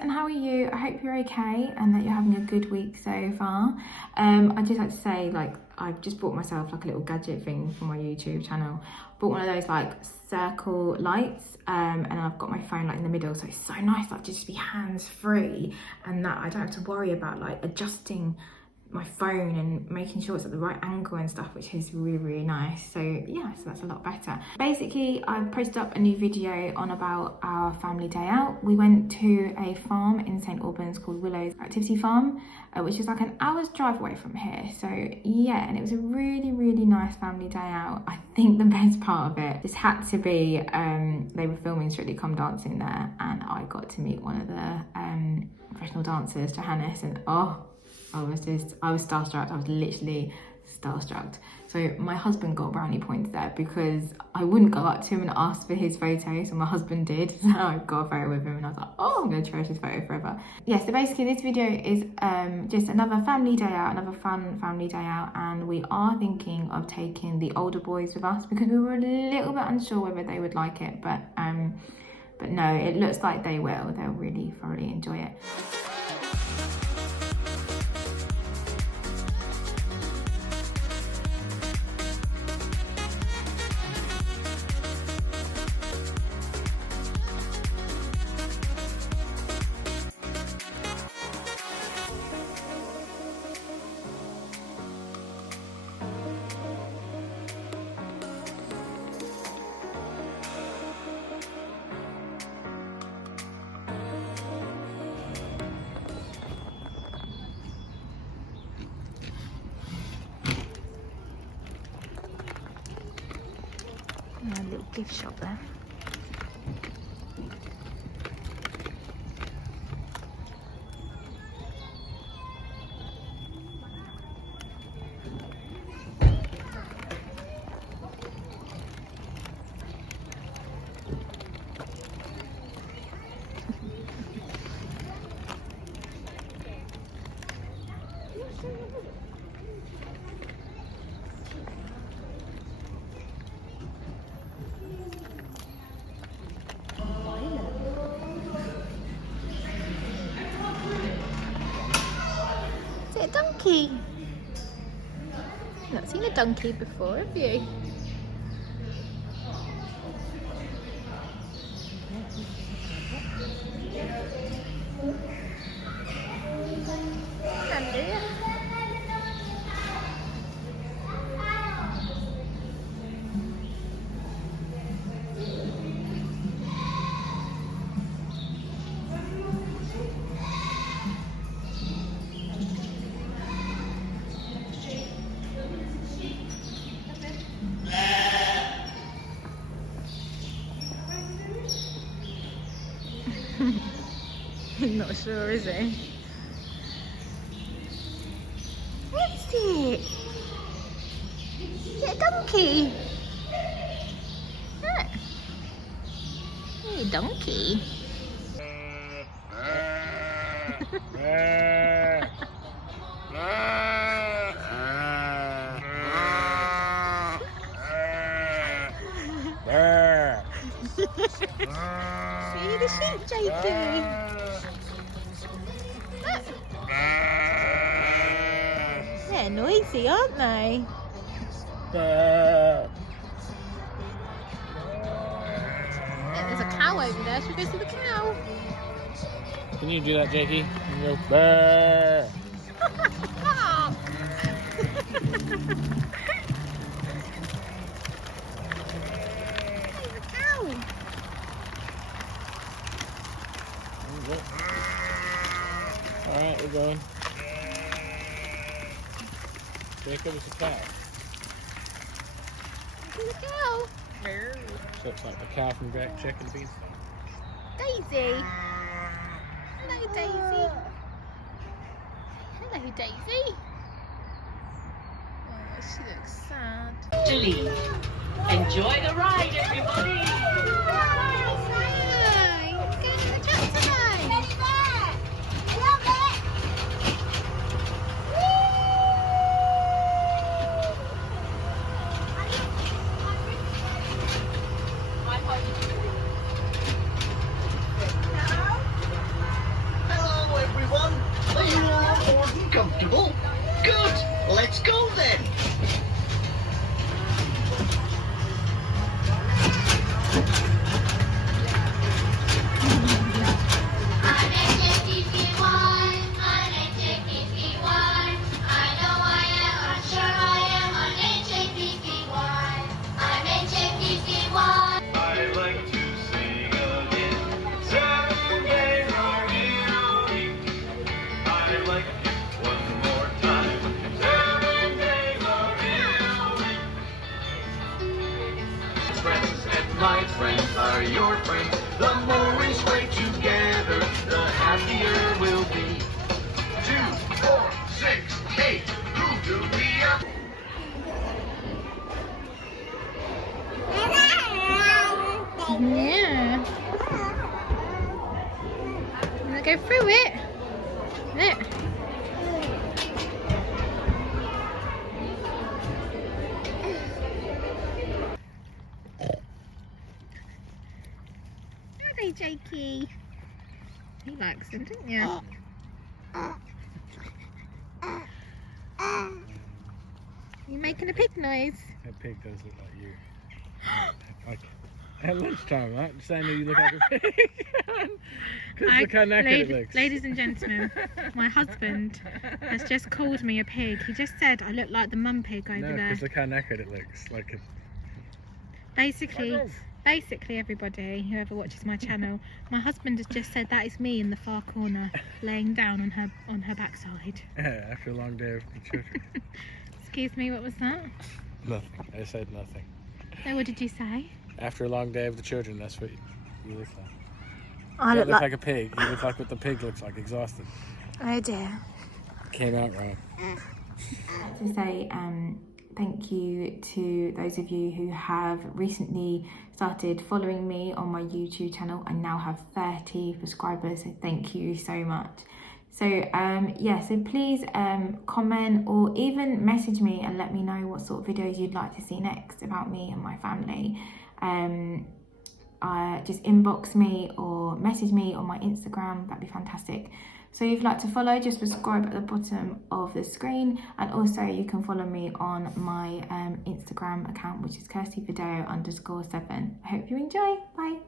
and how are you? I hope you're okay and that you're having a good week so far. I'd just like to say, like, I've just bought myself like a little gadget thing for my YouTube channel. Bought one of those like circle lights, and I've got my phone like in the middle, so it's so nice like to just be hands free, and that I don't have to worry about like adjusting my phone and making sure it's at the right angle and stuff, which is really nice. So yeah, so that's a lot better. Basically, I've posted up a new video on about our family day out. We went to a farm in St. Albans called Willows Activity Farm, which is like an hour's drive away from here. So yeah, and it was a really nice family day out. I think the best part of it just had to be they were filming Strictly Come Dancing there, and I got to meet one of the professional dancers, Johannes, and I was starstruck. I was literally starstruck. So my husband got brownie points there because I wouldn't go up to him and ask for his photo, so my husband did. So I got a photo with him and I was like, oh, I'm gonna cherish this photo forever. Yeah, so basically this video is just another family day out, another fun family day out, and we are thinking of taking the older boys with us because we were a little bit unsure whether they would like it, but no, it looks like they will. They'll really thoroughly enjoy it. A little gift shop there. A donkey. You've not seen a donkey before, have you? Andrea. He's not sure, is he? What is it? Is it a donkey? Look. Hey, donkey. See the sheep, Jakey? They're noisy, aren't they? Look, there's a cow over there. Should we go see the cow? Can you do that, Jakey? You go, Alright, we're going. Jacob, it's a cow. There's a cow. Looks like the cow from Jack and the Beanstalk. Daisy. Hello, Daisy. Hello, Daisy. Oh, she looks sad. To leave. Enjoy the ride, everybody. Hi. Going to the tractor ride. Love it. are your friends. The more we sway together, the happier we'll be. 2, 4, 6, 8, who do we have? Yeah. Wanna go through it? It. Hey, Jakey. He likes them, don't you? You making a pig noise? That pig does look like you. Like, at lunchtime, right? Saying that you look like a pig. Because look how knackered it looks. Ladies and gentlemen, my husband has just called me a pig. He just said I look like the mum pig over No, there. because look how knackered it looks. Like Basically, everybody, whoever watches my channel, my husband has just said that is me in the far corner, laying down on her backside. Yeah, after a long day of the children. Excuse me, what was that? Nothing. I said nothing. So what did you say? After a long day of the children, that's what you look like. I You don't look like a pig. You look like what the pig looks like, exhausted. Oh dear. Came out wrong. To say thank you to those of you who have recently started following me on my YouTube channel. I now have 30 subscribers, so thank you so much. So yeah, so please comment or even message me and let me know what sort of videos you'd like to see next about me and my family. Just inbox me or message me on my Instagram, that'd be fantastic. So if you'd like to follow, just subscribe at the bottom of the screen, and also you can follow me on my Instagram account, which is KirstyVideo_7. I hope you enjoy. Bye.